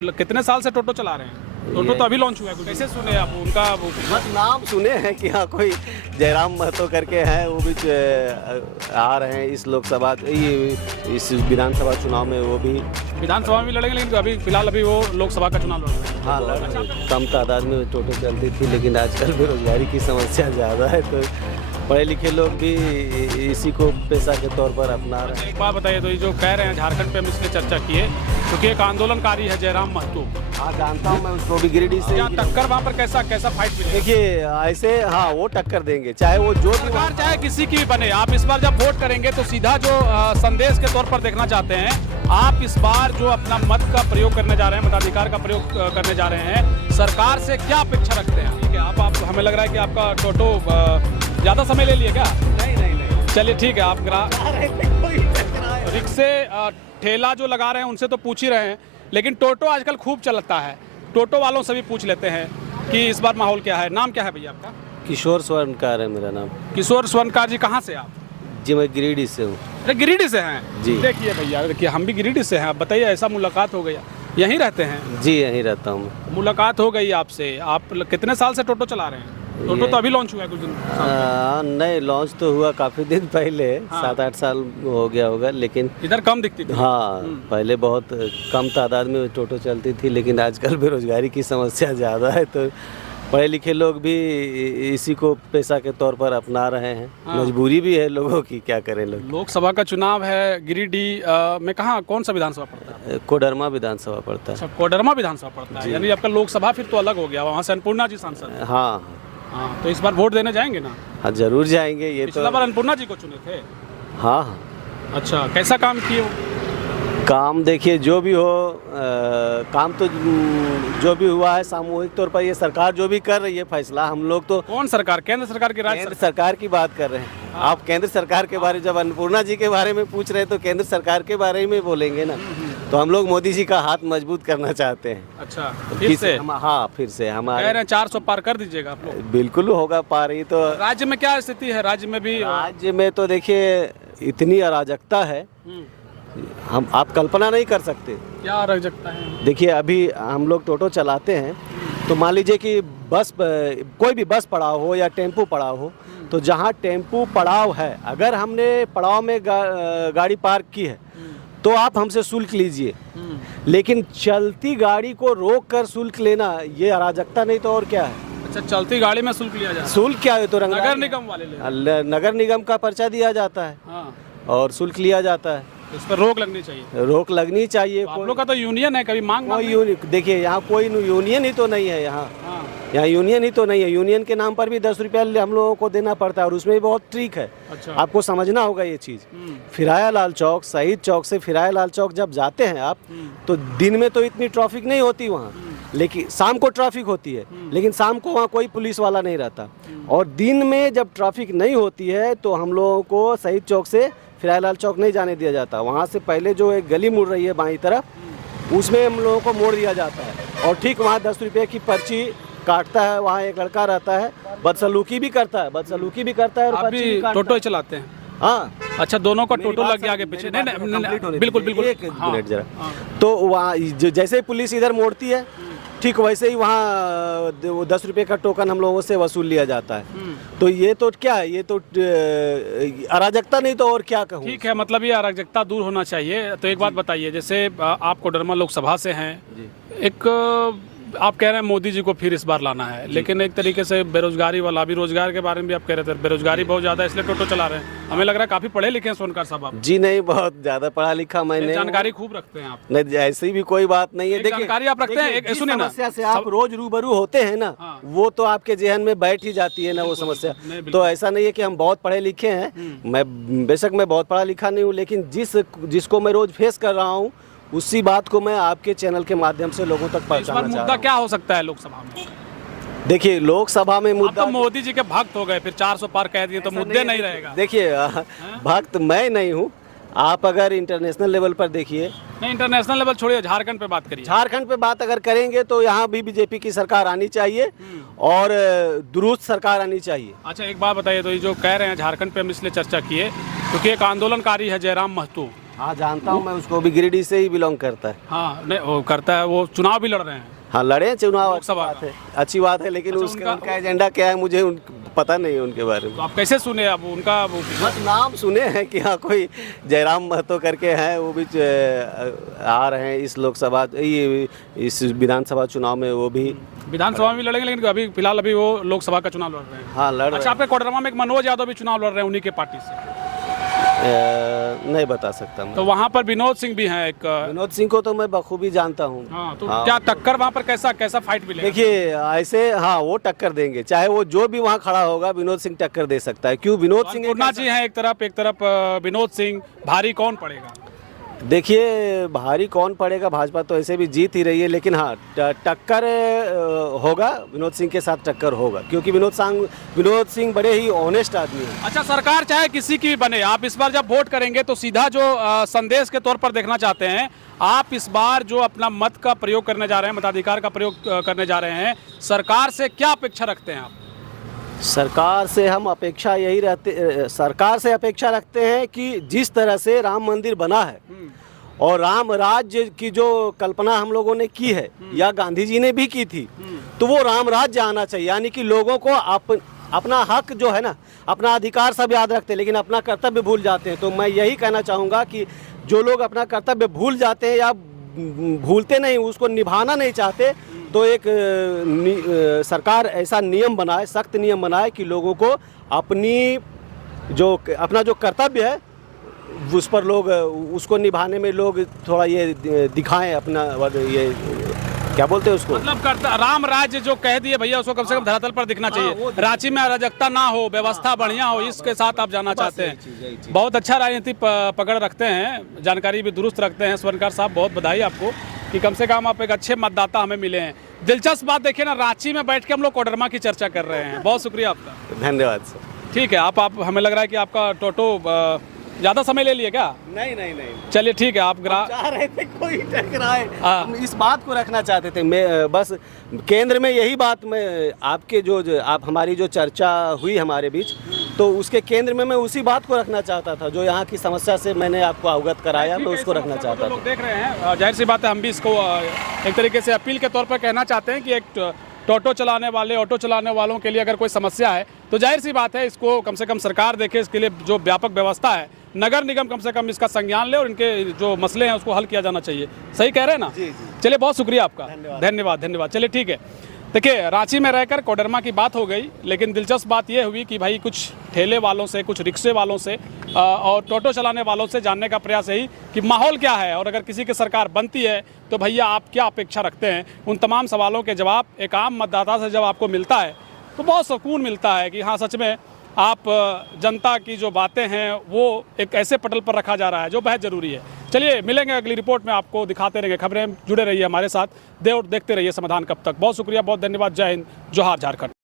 कितने साल से टोटो चला रहे हैं? टोटो तो अभी लॉन्च हुआ है। कैसे सुने आप उनका बस नाम सुने हैं कि हाँ कोई जयराम महतो करके हैं, वो भी आ रहे हैं इस लोकसभा इस विधानसभा चुनाव में। वो भी विधानसभा में भी लड़ेंगे, लेकिन अभी फिलहाल वो लोकसभा का चुनाव लड़ रहे हैं। हाँ लड़ रहे हैं। कम तादाद में टोटो चलती थी, लेकिन आजकल बेरोजगारी की समस्या ज़्यादा है, तो पढ़े लिखे लोग भी इसी को पेशा के तौर पर अपना रहे हैं। एक बात बताइए, तो ये जो कह रहे हैं झारखंड पे हम इसलिए चर्चा किए क्योंकि एक आंदोलनकारी है जयराम महतो। हाँ जानता हूँ मैं उसको भी, गिरिडीह से। यहाँ टक्कर वहाँ पर कैसा फाइट मिलेगा? देखिए ऐसे हाँ वो टक्कर देंगे, चाहे वो जो भी सरकार चाहे किसी की भी बने। आप इस बार जब वोट करेंगे तो सीधा जो संदेश के तौर पर देखना चाहते हैं, आप इस बार जो अपना मत का प्रयोग करने जा रहे हैं, मताधिकार का प्रयोग करने जा रहे हैं, सरकार से क्या अपेक्षा रखते हैं? ठीक है, आप हमें लग रहा है कि आपका टोटो ज़्यादा समय ले लिए क्या? नहीं। चलिए ठीक है, आप रिक्शे ठेला जो लगा रहे हैं उनसे तो पूछ ही रहे हैं, लेकिन टोटो आजकल खूब चलता है। टोटो वालों से भी पूछ लेते हैं कि इस बार माहौल क्या है। नाम क्या है भैया आपका? किशोर स्वर्णकार है मेरा नाम। किशोर स्वर्णकार जी, कहाँ से आप? जी मैं गिरिडीह से हूँ। अरे गिरिडीह से हैं जी। देखिए भैया, देखिए हम भी गिरिडीह से हैं। आप बताइए, ऐसा मुलाकात हो गया, यहीं रहते हैं? जी यहीं रहता हूँ। मुलाकात हो गई आपसे। आप कितने साल से टोटो चला रहे हैं? टोटो तो अभी लॉन्च हुआ है कुछ दिन। नहीं लॉन्च तो हुआ काफ़ी दिन पहले, 7-8 साल हो गया होगा, लेकिन इधर कम दिखती थी। हाँ पहले बहुत कम तादाद में टोटो चलती थी, लेकिन आजकल बेरोजगारी की समस्या ज़्यादा है, तो पढ़े लिखे लोग भी इसी को पेशा के तौर पर अपना रहे हैं। मजबूरी भी है लोगों की, क्या करें लोग। लोकसभा का चुनाव है गिरिडीह में, कहाँ कौन सा विधानसभा पड़ता है? कोडरमा विधानसभा पड़ता है। अच्छा, कोडरमा विधानसभा पड़ता है, यानी आपका लोकसभा फिर तो अलग हो गया। वहाँ से अन्नपूर्णा जी सांसद हैं। हाँ तो इस बार वोट देने जाएंगे ना? हाँ जरूर जाएंगे। ये पिछला बार अन्नपूर्णा जी को चुने थे। हाँ। अच्छा, कैसा काम किए वो? काम देखिए जो भी हो, काम तो जो भी हुआ है सामूहिक तौर पर, ये सरकार जो भी कर रही है फैसला, हम लोग तो। कौन सरकार? केंद्र सरकार की? राज्य केंद्र सरकार की बात कर रहे हैं। आप केंद्र सरकार के बारे, जब अन्नपूर्णा जी के बारे में पूछ रहे हैं तो केंद्र सरकार के बारे में बोलेंगे ना। तो हम लोग मोदी जी का हाथ मजबूत करना चाहते हैं। अच्छा, फिर से? हाँ फिर से हमारे कह रहे हैं 400 पार कर दीजिएगा आप लोग। बिल्कुल होगा पार। ही तो राज्य में क्या स्थिति है? राज्य में भी राज्य में तो देखिए इतनी अराजकता है, हम आप कल्पना नहीं कर सकते। क्या अराजकता है? देखिए अभी हम लोग टोटो चलाते हैं, तो मान लीजिए कि बस, कोई भी बस पड़ाव हो या टेम्पू पड़ाव हो, तो जहाँ टेम्पू पड़ाव है, अगर हमने पड़ाव में गाड़ी पार्क की है तो आप हमसे शुल्क लीजिए, लेकिन चलती गाड़ी को रोक कर शुल्क लेना, ये अराजकता नहीं तो और क्या है? अच्छा, चलती गाड़ी में शुल्क लिया जाए? शुल्क क्या है? तो नगर निगम वाले ले। नगर निगम का पर्चा दिया जाता है। हाँ। और शुल्क लिया जाता है। इस पर रोक लगनी चाहिए। रोक लगनी चाहिए। तो आप लोग का तो यूनियन है, कभी मांग देखिए यहाँ कोई यूनियन ही तो नहीं है। यहाँ यूनियन ही तो नहीं है। यूनियन के नाम पर भी 10 रुपया हम लोगों को देना पड़ता है, और उसमें भी बहुत ट्रिक है। अच्छा। आपको समझना होगा ये चीज़। फिराया लाल चौक, शहीद चौक से फिराया लाल चौक जब जाते हैं आप, तो दिन में तो इतनी ट्रैफिक नहीं होती वहाँ, लेकिन शाम को ट्रैफिक होती है, लेकिन शाम को वहाँ कोई पुलिस वाला नहीं रहता। और दिन में जब ट्रैफिक नहीं होती है तो हम लोगों को शहीद चौक से फिराया लाल चौक नहीं जाने दिया जाता। वहाँ से पहले जो एक गली मुड़ रही है बाईं तरफ, उसमें हम लोगों को मोड़ दिया जाता है, और ठीक वहाँ 10 रुपये की पर्ची काटता है। वहाँ एक लड़का रहता है, बदसलूकी भी करता है और आप भी टोटो चलाते हैं? हाँ। अच्छा, दोनों का टोटो लग गया आगे पीछे? नहीं, बिल्कुल। एक मिनट जरा। तो वहाँ जैसे ही पुलिस इधर मोड़ती है, ठीक वैसे ही वहाँ 10 रुपये का टोकन हम लोगों से वसूल लिया जाता है। तो ये तो क्या है? ये तो अराजकता नहीं तो और क्या कहूँ। ठीक है, मतलब ये अराजकता दूर होना चाहिए। तो एक बात बताइए, जैसे आप कोडरमा लोकसभा से हैं, एक आप कह रहे हैं मोदी जी को फिर इस बार लाना है, लेकिन एक तरीके से बेरोजगारी वाला, अभी रोजगार के बारे में भी आप कह रहे थे, बेरोजगारी बहुत ज़्यादा है इसलिए टोटो चला रहे हैं। हमें लग रहा है काफ़ी पढ़े लिखे हैं सोनकर साहब आप। जी नहीं, बहुत ज़्यादा पढ़ा लिखा मैं नहीं। जानकारी खूब रखते हैं आप? नहीं, ऐसी भी कोई बात नहीं है। देखिए जानकारी आप रखते हैं। सुनिए ना, समस्या से आप रोज रूबरू होते हैं ना, वो तो आपके जहन में बैठ ही जाती है ना वो समस्या। तो ऐसा नहीं है कि हम बहुत पढ़े लिखे हैं। मैं बेशक मैं बहुत पढ़ा लिखा नहीं हूँ, लेकिन जिसको मैं रोज फेस कर रहा हूँ, उसी बात को मैं आपके चैनल के माध्यम से लोगों तक पहुंचाना चाहता हूं। मुद्दा क्या हो सकता है लोकसभा में? देखिए लोकसभा में मुद्दा, तो मोदी जी के भक्त हो गए, फिर 400 पार कह दिए तो मुद्दे नहीं रहेगा। देखिए भक्त मैं नहीं हूँ। आप अगर इंटरनेशनल लेवल पर देखिए। नहीं, इंटरनेशनल लेवल छोड़िए, झारखंड पे बात करिए। झारखंड पे बात अगर करेंगे तो यहाँ भी बीजेपी की सरकार आनी चाहिए, और दुरुस्त सरकार आनी चाहिए। अच्छा, एक बात बताइए, तो ये जो कह रहे हैं झारखंड पे हम इसलिए चर्चा किए क्योंकि एक आंदोलनकारी है जयराम महतो, हाँ जानता हूँ मैं उसको, भी गिरिडीह से ही बिलोंग करता है। हाँ नहीं वो करता है, वो चुनाव भी लड़ रहे हैं। हाँ लड़े हैं चुनाव, लोकसभा बात है, अच्छी बात है, लेकिन अच्छा, उनका एजेंडा क्या है मुझे पता नहीं है उनके बारे में। तो आप कैसे सुने अब उनका बस नाम सुने हैं कि हाँ कोई जयराम महतो करके हैं, वो भी आ रहे हैं इस लोकसभा इस विधानसभा चुनाव में, वो भी विधानसभा में भी लड़ेंगे, लेकिन अभी फिलहाल अभी वो लोकसभा का चुनाव लड़ रहे हैं। हाँ लड़ रहे अच्छा, आपके कोडरमा में एक मनोज यादव भी चुनाव लड़ रहे हैं उन्हीं के पार्टी से। नहीं बता सकता मैं। तो वहाँ पर विनोद सिंह भी हैं एक। विनोद सिंह को तो मैं बखूबी जानता हूँ। हाँ, तो क्या टक्कर वहाँ पर कैसा फाइट मिलेगा? देखिए ऐसे, हाँ वो टक्कर देंगे, चाहे वो जो भी वहाँ खड़ा होगा विनोद सिंह टक्कर दे सकता है। क्यों? विनोद सिंह अन्नपूर्णा जी हैं एक तरफ विनोद सिंह, भारी कौन पड़ेगा? देखिए भारी कौन पड़ेगा, भाजपा तो ऐसे भी जीत ही रही है, लेकिन हाँ टक्कर होगा, विनोद सिंह के साथ टक्कर होगा, क्योंकि विनोद सिंह बड़े ही ऑनेस्ट आदमी हैं। अच्छा, सरकार चाहे किसी की भी बने, आप इस बार जब वोट करेंगे तो सीधा जो संदेश के तौर पर देखना चाहते हैं, आप इस बार जो अपना मत का प्रयोग करने जा रहे हैं, मताधिकार का प्रयोग करने जा रहे हैं, सरकार से क्या अपेक्षा रखते हैं आप? सरकार से हम सरकार से अपेक्षा रखते हैं कि जिस तरह से राम मंदिर बना है और राम राज्य की जो कल्पना हम लोगों ने की है या गांधी जी ने भी की थी, तो वो राम राज्य आना चाहिए। यानी कि लोगों को अपना हक जो है ना, अपना अधिकार सब याद रखते हैं, लेकिन अपना कर्तव्य भूल जाते हैं। तो मैं यही कहना चाहूँगा कि जो लोग अपना कर्तव्य भूल जाते हैं या भूलते नहीं, उसको निभाना नहीं चाहते, तो एक सरकार ऐसा नियम बनाए, सख्त नियम बनाए कि लोगों को अपना जो कर्तव्य है उस पर लोग उसको निभाने में लोग थोड़ा ये दिखाएं अपना, ये क्या बोलते हैं उसको, मतलब राम राज्य जो कह दिए भैया, उसको कम से कम धरातल पर दिखना चाहिए। रांची में अराजकता ना हो, व्यवस्था बढ़िया हो, इसके साथ आप जाना चाहते हैं। बहुत अच्छा राजनीतिक पकड़ रखते हैं, जानकारी भी दुरुस्त रखते हैं स्वर्णकार साहब, बहुत बधाई आपको कि कम से कम आप एक अच्छे मतदाता हमें मिले हैं। दिलचस्प बात देखिए ना, रांची में बैठ के हम लोग कोडरमा की चर्चा कर रहे हैं। बहुत शुक्रिया आपका। धन्यवाद सर। ठीक है, आप हमें लग रहा है कि आपका टोटो ज़्यादा समय ले लिए क्या? नहीं, चलिए ठीक है, आप चाह रहे थे कोई टकराए, हम इस बात को रखना चाहते थे। मैं बस केंद्र में यही बात, मैं आपके जो आप हमारी जो चर्चा हुई हमारे बीच, तो उसके केंद्र में मैं उसी बात को रखना चाहता था, जो यहाँ की समस्या से मैंने आपको अवगत कराया, मैं उसको रखना चाहता था। लोग देख रहे हैं, जाहिर सी बात है, हम भी इसको एक तरीके से अपील के तौर पर कहना चाहते हैं कि एक ऑटो चलाने वालों के लिए अगर कोई समस्या है तो जाहिर सी बात है इसको कम से कम सरकार देखे, इसके लिए जो व्यापक व्यवस्था है, नगर निगम कम से कम इसका संज्ञान ले और इनके जो मसले हैं उसको हल किया जाना चाहिए। सही कह रहे हैं ना? जी। चलिए, बहुत शुक्रिया आपका, धन्यवाद। चलिए ठीक है, देखिए रांची में रहकर कोडरमा की बात हो गई, लेकिन दिलचस्प बात यह हुई कि भाई कुछ ठेले वालों से, कुछ रिक्शे वालों से और टोटो चलाने वालों से जानने का प्रयास यही कि माहौल क्या है, और अगर किसी की सरकार बनती है तो भैया आप क्या अपेक्षा रखते हैं। उन तमाम सवालों के जवाब एक आम मतदाता से जब आपको मिलता है तो बहुत सुकून मिलता है कि हाँ, सच में आप जनता की जो बातें हैं वो एक ऐसे पटल पर रखा जा रहा है जो बेहद ज़रूरी है। चलिए मिलेंगे अगली रिपोर्ट में, आपको दिखाते रहेंगे खबरें, जुड़े रहिए हमारे साथ, देखते रहिए समाधान कब तक। बहुत शुक्रिया, बहुत धन्यवाद। जय हिंद, जोहार झारखंड।